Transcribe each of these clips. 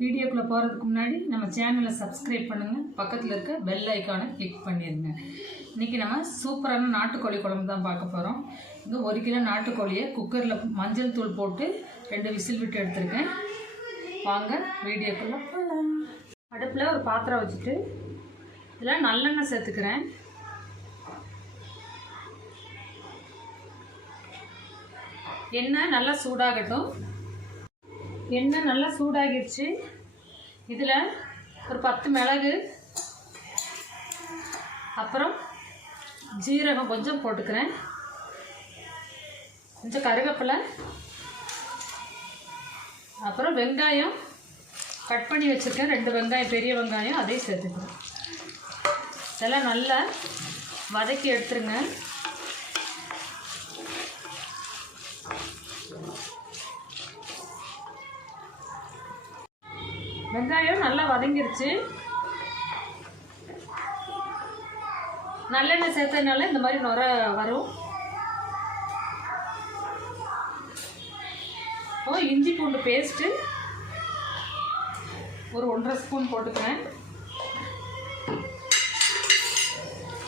வீடியோக்குள்ளே போகிறதுக்கு முன்னாடி நம்ம சேனலை சப்ஸ்கிரைப் பண்ணுங்கள், பக்கத்தில் இருக்க பெல் ஐக்கானை கிளிக் பண்ணிடுங்க. இன்றைக்கி நம்ம சூப்பரான நாட்டுக்கோழி குழம்பு தான் பார்க்க போகிறோம். இங்கே 1 கிலோ நாட்டுக்கோழியை குக்கரில் மஞ்சள் தூள் போட்டு 2 விசில் விட்டு எடுத்துருக்கேன். வாங்க வீடியோக்குள்ளே போகலாம். அடுப்பில் ஒரு பாத்திரம் வச்சுட்டு இதில் நல்லெண்ணெய் சேர்த்துக்கிறேன். எண்ணெய் நல்லா சூடாகட்டும். எண்ணெய் நல்லா சூடாகிடுச்சு. இதில் ஒரு 10 மிளகு, அப்புறம் ஜீரகம் கொஞ்சம் போட்டுக்கிறேன், கொஞ்சம் கருவேப்பிலை, அப்புறம் வெங்காயம் கட் பண்ணி வச்சுருக்கேன். 2 வெங்காயம், பெரிய வெங்காயம், அதையும் சேர்த்துக்கிறேன். இதெல்லாம் நல்லா வதக்கி எடுத்துருங்க. வெங்காயம் நல்லா வதங்கிருச்சு. நல்லெண்ணெய் சேர்த்ததுனால இந்த மாதிரி நுர வரும். இப்போ இஞ்சி பூண்டு பேஸ்ட்டு ஒரு 1.5 ஸ்பூன் போட்டுக்கிறேன்.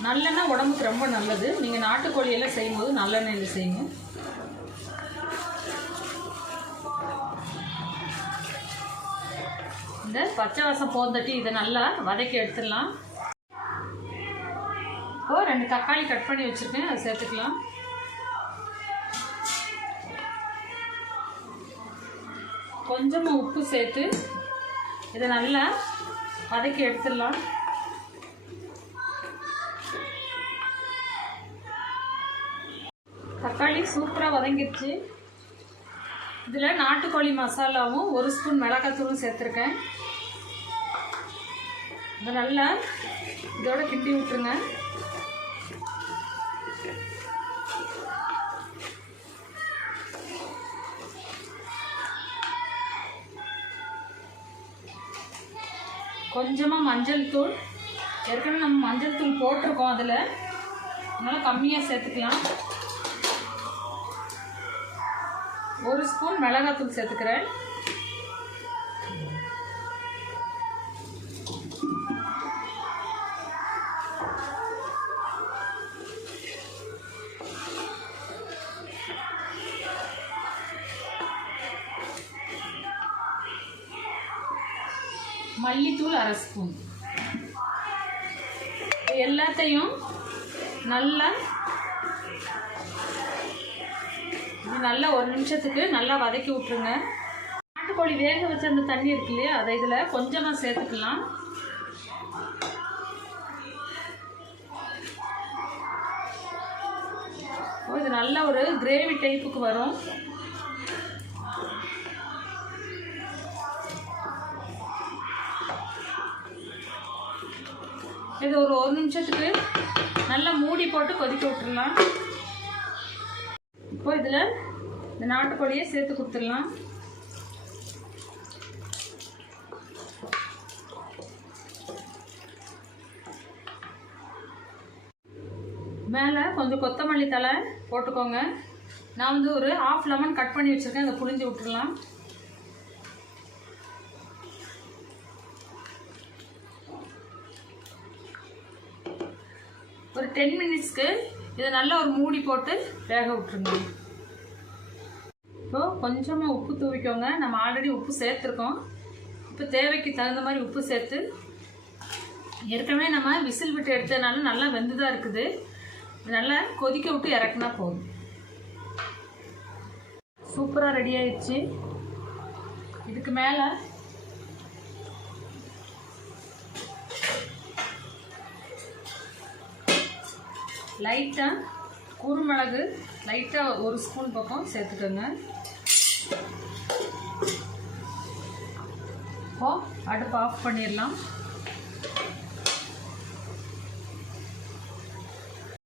நல்லெண்ணெய் உடம்புக்கு ரொம்ப நல்லது. நீங்கள் நாட்டுக்கோழியெல்லாம் செய்யும்போது நல்லெண்ணெயில் செய்யுங்க. இந்த பச்சை வாசம் போந்தட்டி இதை நல்லா வதக்கி எடுத்துடலாம். இப்போ 2 தக்காளி கட் பண்ணி வச்சுருக்கேன், அதை சேர்த்துக்கலாம். கொஞ்சமாக உப்பு சேர்த்து இதை நல்லா வதக்கி எடுத்துடலாம். தக்காளி சூப்பராக வதங்கிடுச்சு. இதில் நாட்டுக்கோழி மசாலாவும் 1 ஸ்பூன் மிளகாத்தூளும் சேர்த்துருக்கேன். இதை நல்லா இதோட கிண்டி விட்டுருங்க. கொஞ்சமாக மஞ்சள் தூள், ஏற்கனவே நம்ம மஞ்சள் தூள் போட்டிருக்கோம், அதில் அதனால் கம்மியாக சேர்த்துக்கலாம். 1 ஸ்பூன் மிளகாத்தூள் சேர்த்துக்கிறேன். மல்லித்தூள் 1/2 ஸ்பூன். எல்லாத்தையும் நல்லா 1 நிமிஷத்துக்கு நல்லா வதக்கி விட்டுருங்க. நாட்டுக்கோழி வேக வச்ச அந்த தண்ணி இருக்கு இல்லையா, அதை இதில் கொஞ்சமாக சேர்த்துக்கலாம். இது நல்ல ஒரு கிரேவி டைப்புக்கு வரும். இது ஒரு 1 நிமிஷத்துக்கு நல்லா மூடி போட்டு கொதிக்க விட்டுடலாம். இப்போ இதில் இந்த நாட்டுக்கோழியை சேர்த்து கொடுத்துடலாம். மேலே கொஞ்சம் கொத்தமல்லி தழை போட்டுக்கோங்க. நான் வந்து ஒரு 1/2 லெமன் கட் பண்ணி வச்சுருக்கேன், அதை புழிஞ்சு விட்டுடலாம். ஒரு 10 மினிட்ஸ்க்கு இதை நல்லா ஒரு மூடி போட்டு வேக விட்டுருங்க. இப்போது கொஞ்சமாக உப்பு தூவிக்கோங்க. நம்ம ஆல்ரெடி உப்பு சேர்த்துருக்கோம். இப்போ தேவைக்கு தகுந்த மாதிரி உப்பு சேர்த்து, ஏற்கனவே நம்ம விசில் விட்டு எடுத்ததுனால நல்லா வெந்து தான் இருக்குது. நல்லா கொதிக்க விட்டு இறக்குனா போதும். சூப்பராக ரெடி ஆயிடுச்சு. இதுக்கு மேலே லைட்டாக குருமிளகு லைட்டாக 1 ஸ்பூன் பக்கம் சேர்த்துக்கோங்க. இப்போ அடுப்பு ஆஃப் பண்ணிடலாம்.